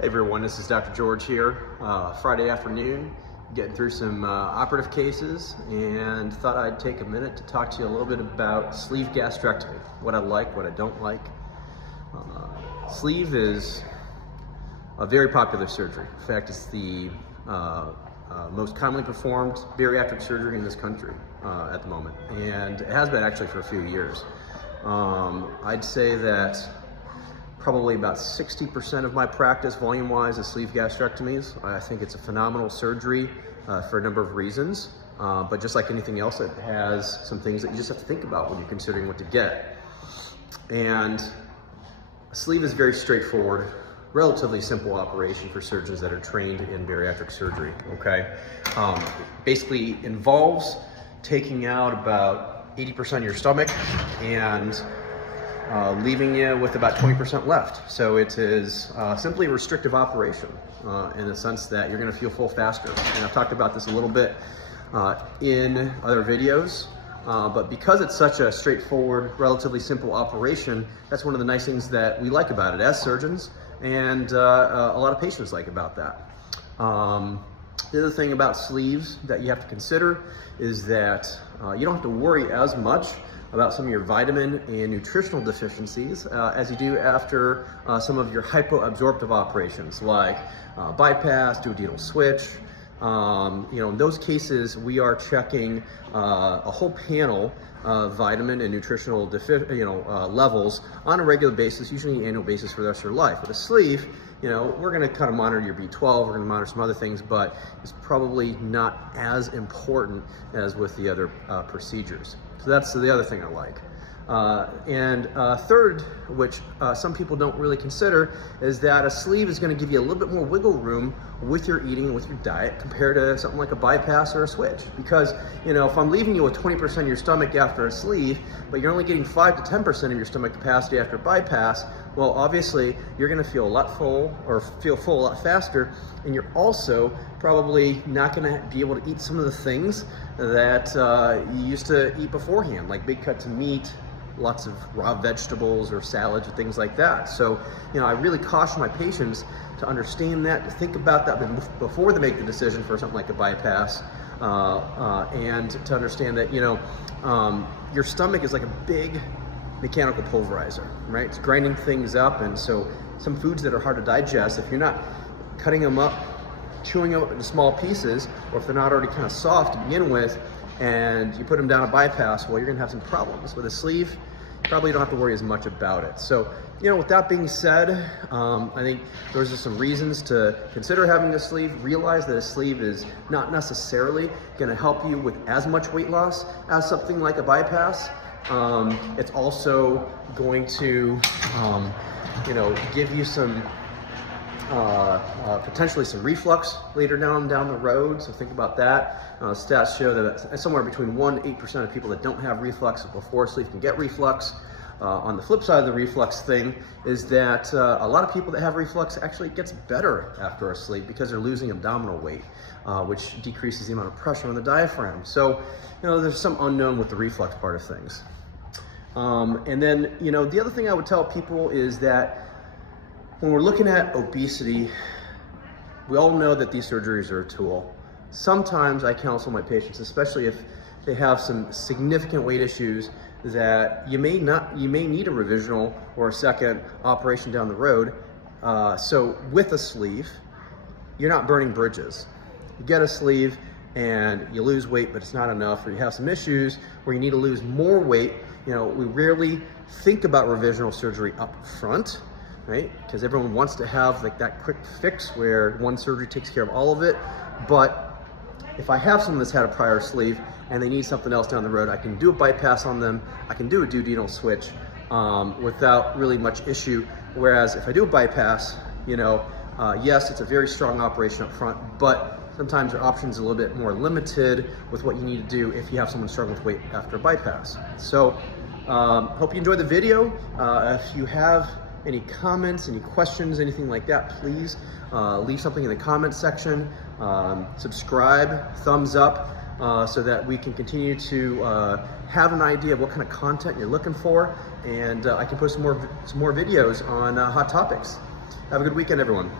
Hey everyone, this is Dr. George here. Friday afternoon, getting through some operative cases, and thought I'd take a minute to talk to you a little bit about sleeve gastrectomy, what I like, what I don't like. Sleeve is a very popular surgery. In fact, it's the most commonly performed bariatric surgery in this country at the moment, and it has been actually for a few years. I'd say that probably about 60% of my practice volume-wise is sleeve gastrectomies. I think it's a phenomenal surgery for a number of reasons, but just like anything else, it has some things that you just have to think about when you're considering what to get. And a sleeve is very straightforward, relatively simple operation for surgeons that are trained in bariatric surgery, okay? Basically involves taking out about 80% of your stomach and leaving you with about 20% left. So it is simply a restrictive operation in the sense that you're gonna feel full faster. And I've talked about this a little bit in other videos, but because it's such a straightforward, relatively simple operation, that's one of the nice things that we like about it as surgeons, and a lot of patients like about that. The other thing about sleeves that you have to consider is that you don't have to worry as much about some of your vitamin and nutritional deficiencies as you do after some of your hypoabsorptive operations like bypass, duodenal switch. In those cases, we are checking a whole panel of vitamin and nutritional levels on a regular basis, usually an annual basis for the rest of your life. With a sleeve, we're gonna kind of monitor your B12, we're gonna monitor some other things, but it's probably not as important as with the other procedures. So that's the other thing I like. Third, which some people don't really consider, is that a sleeve is going to give you a little bit more wiggle room with your eating, with your diet, compared to something like a bypass or a switch. Because, if I'm leaving you with 20% of your stomach after a sleeve, but you're only getting 5 to 10% of your stomach capacity after bypass, well, obviously, you're going to feel a lot full, or feel full a lot faster, and you're also probably not going to be able to eat some of the things that you used to eat beforehand, like big cuts of meat, lots of raw vegetables or salads or things like that. So, I really caution my patients to understand that, to think about that before they make the decision for something like a bypass, and to understand that, your stomach is like a big mechanical pulverizer, right? It's grinding things up, and so some foods that are hard to digest, if you're not cutting them up, chewing them up into small pieces, or if they're not already kind of soft to begin with, and you put them down a bypass, well, you're gonna have some problems. With a sleeve, you probably don't have to worry as much about it. So, with that being said, I think those are some reasons to consider having a sleeve. Realize that a sleeve is not necessarily gonna help you with as much weight loss as something like a bypass. It's also going to, give you some potentially some reflux later down the road, so think about that. Stats show that somewhere between 1% to 8% of people that don't have reflux before sleeve can get reflux. On the flip side of the reflux thing is that a lot of people that have reflux actually gets better after a sleeve because they're losing abdominal weight, which decreases the amount of pressure on the diaphragm. So, there's some unknown with the reflux part of things. And then, the other thing I would tell people is that when we're looking at obesity, we all know that these surgeries are a tool. Sometimes I counsel my patients, especially if they have some significant weight issues, that you may need a revisional or a second operation down the road. So with a sleeve, you're not burning bridges. You get a sleeve and you lose weight, but it's not enough, or you have some issues where you need to lose more weight. We rarely think about revisional surgery up front, right? Because everyone wants to have like that quick fix where one surgery takes care of all of it. But if I have someone that's had a prior sleeve and they need something else down the road, I can do a bypass on them, I can do a duodenal switch without really much issue. Whereas if I do a bypass, yes, it's a very strong operation up front, but sometimes your options are a little bit more limited with what you need to do if you have someone struggling with weight after a bypass. So hope you enjoyed the video. If you have any comments, any questions, anything like that, please leave something in the comment section. Subscribe, thumbs up, so that we can continue to have an idea of what kind of content you're looking for, and I can put some more videos on hot topics. Have a good weekend, everyone.